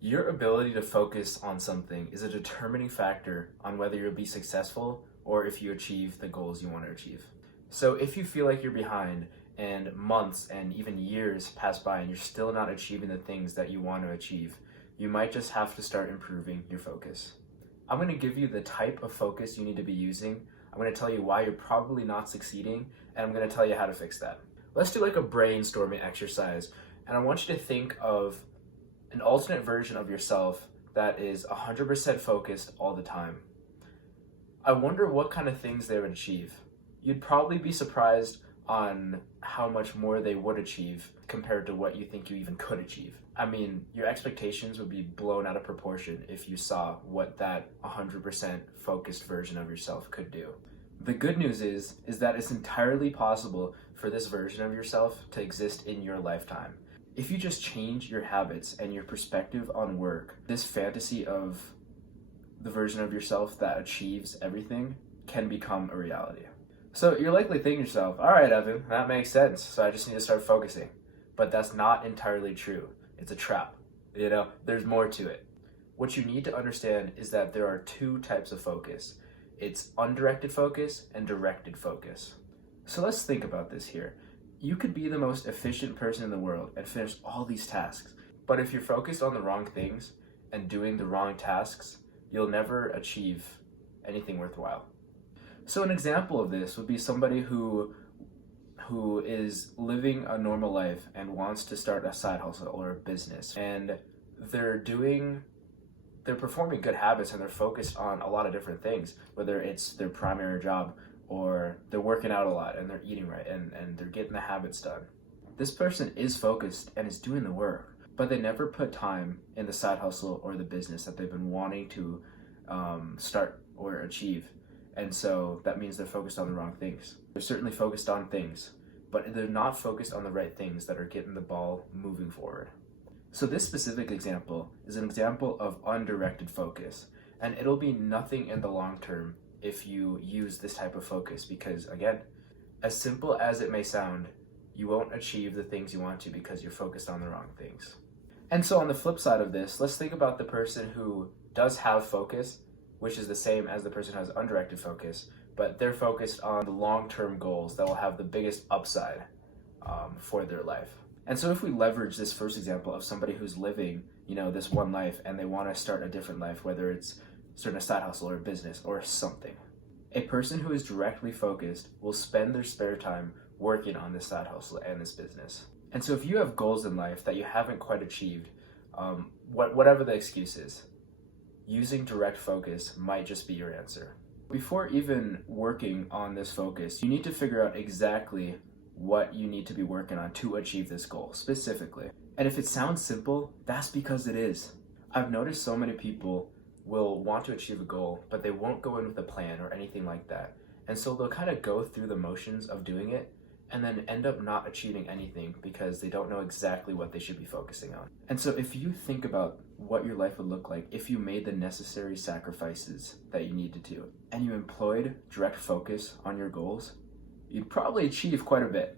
Your ability to focus on something is a determining factor on whether you'll be successful or if you achieve the goals you want to achieve. So if you feel like you're behind and months and even years pass by and you're still not achieving the things that you want to achieve, you might just have to start improving your focus. I'm going to give you the type of focus you need to be using. I'm going to tell you why you're probably not succeeding, and I'm going to tell you how to fix that. Let's do like a brainstorming exercise, and I want you to think of an alternate version of yourself that is 100% focused all the time. I wonder what kind of things they would achieve. You'd probably be surprised on how much more they would achieve compared to what you think you even could achieve. I mean, your expectations would be blown out of proportion if you saw what that 100% focused version of yourself could do. The good news is that it's entirely possible for this version of yourself to exist in your lifetime. If you just change your habits and your perspective on work, this fantasy of the version of yourself that achieves everything can become a reality. So you're likely thinking to yourself, all right, Evan, that makes sense. So I just need to start focusing. But that's not entirely true. It's a trap. There's more to it. What you need to understand is that there are two types of focus. It's undirected focus and directed focus. So let's think about this here. You could be the most efficient person in the world and finish all these tasks. But if you're focused on the wrong things and doing the wrong tasks, you'll never achieve anything worthwhile. So an example of this would be somebody who is living a normal life and wants to start a side hustle or a business. And they're performing good habits and they're focused on a lot of different things, whether it's their primary job or they're working out a lot and they're eating right and they're getting the habits done. This person is focused and is doing the work, but they never put time in the side hustle or the business that they've been wanting to start or achieve. And so that means they're focused on the wrong things. They're certainly focused on things, but they're not focused on the right things that are getting the ball moving forward. So this specific example is an example of undirected focus, and it'll be nothing in the long term if you use this type of focus because, again, as simple as it may sound, you won't achieve the things you want to because you're focused on the wrong things. And so on the flip side of this, let's think about the person who does have focus, which is the same as the person who has undirected focus, but they're focused on the long-term goals that will have the biggest upside for their life. And so if we leverage this first example of somebody who's living, this one life and they want to start a different life, whether it's starting a side hustle or a business or something, a person who is directly focused will spend their spare time working on this side hustle and this business. And so if you have goals in life that you haven't quite achieved, whatever the excuse is, using direct focus might just be your answer. Before even working on this focus, you need to figure out exactly what you need to be working on to achieve this goal specifically. And if it sounds simple, that's because it is. I've noticed so many people will want to achieve a goal, but they won't go in with a plan or anything like that. And so they'll kind of go through the motions of doing it and then end up not achieving anything because they don't know exactly what they should be focusing on. And so if you think about what your life would look like if you made the necessary sacrifices that you needed to and you employed direct focus on your goals, you'd probably achieve quite a bit.